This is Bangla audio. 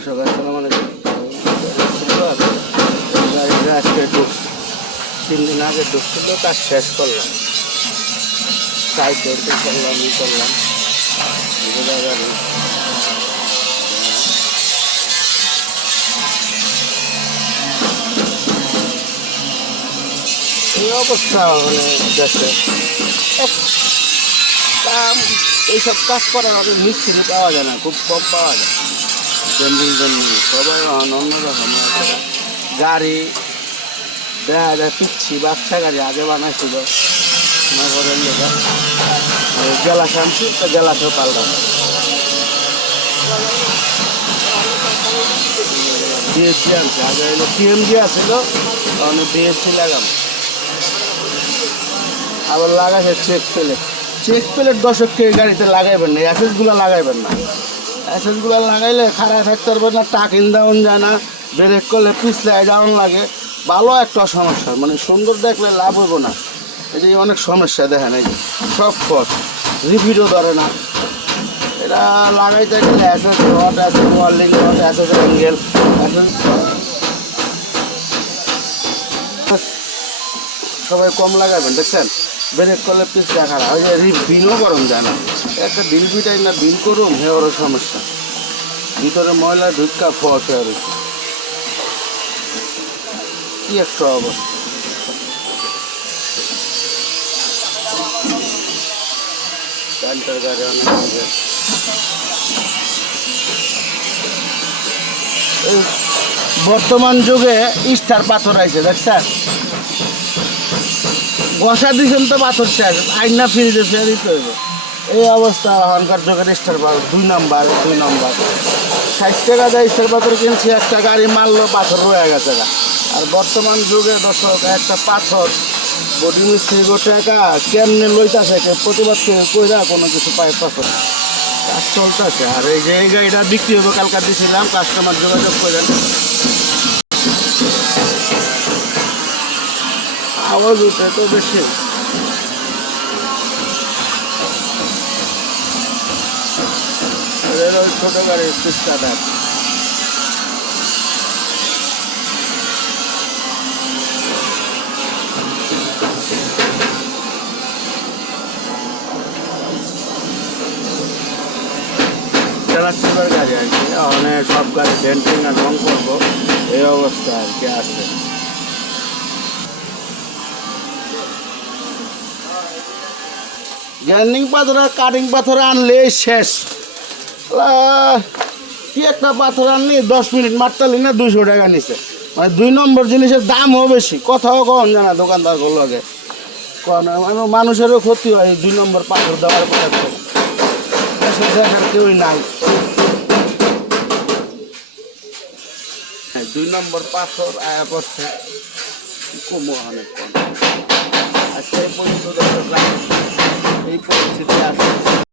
দর্শক, আসসালাম আলাইকুম। আজকে ঢুকছে তিন দিন আগে ঢুকছিল, কাজ শেষ করলাম। সাইড ধরতে করলাম ই করলাম। এই অবস্থা মানে দেশে এইসব কাজ করার মিস্ত্রি পাওয়া যায় না, খুব কম পাওয়া যায়। গাড়ি, দেখা যায় পিচ্ছি, বাচ্চা গাড়ি আগে বানাইছিল। নগরের লোক জেলা শান্তি তো লাগাম। আবার লাগাইছে চেক প্লেট চেক প্লেট দশককে গাড়িতে লাগাইবেন না অ্যাসেসগুলো লাগাইবেন না। অ্যাসেসগুলো লাগাইলে খারাপ থাকতে পারবে না টাক ইন ডাউন যায় না, ব্রেক করলে পিছলে যাওয়ান লাগে। ভালো একটা সমস্যা মানে সুন্দর দেখলে লাভ হইব না। এই যে অনেক সমস্যা দেখেন, এই যে সব পথ, রিপিটও ধরে না। এটা লাগাইতে গেলে SS rod SS railing rod SS angle SS সবাই কম লাগাবেন, দেখছেন? ব্রেক করলে পিস দেখা ওই যে বিনও করুন যায় না। একটা বিল বিটাই না, বিল করুন হে ওর সমস্যা। ভিতরে ময়লা ফস হয়ে রয়েছে কি একটা অবস্থা। এই বর্তমান যুগে স্টার পাথর আইছে, দেখছেন? বসা দিয়েছেন তো পাথর শেষ। আইনা ফ্রিজে ফেলে দিতে হইবে এই অবস্থা এখনকার যুগের স্টার পাথর দুই নাম্বার দুই নাম্বার। ষাট টাকা দেয় স্টার পাথর কিনছি, একটা গাড়ি মারলো, পাথর রয়ে গেছে। আর বর্তমান যুগে দর্শক, একটা পাথর, বডি মিস্ত্রি গো টাকা, কেমনে লইতাছে প্রতিবাদ কইরা কোনো কিছু পায় পাথর। কাজ চলতেছে। আর এই যে এই গাড়িটা বিক্রি হবে কালকা দিয়েছিলাম কাস্টমার যোগাযোগ করেন। আওয়াজ উঠে তো বেশি। ছোট গাড়ি পিস্তাটা চালাচ্ছিবার গাড়ি আর কি। অনেক সব গাড়ি ডেন্টিং আর রং করব। এই অবস্থা আর কি আছে। গ্যান্ডিং পাথর কাটিং পাথর আনলে শেষ। কি একটা পাথর আনলি? দশ মিনিট মারতালি না দুইশো টাকা নিছে। মানে দুই নম্বর জিনিসের দামও বেশি, কথাও কম জানা দোকানদার গুলোকে কম মানে মানুষেরও ক্ষতি হয় দুই নম্বর পাথর দেওয়ার পরে। দেশে কেউই নাই। দুই নম্বর পাথর আয়া করছে। কমো অনেক কম পর্যন্ত। এই পরিস্থিতি আসে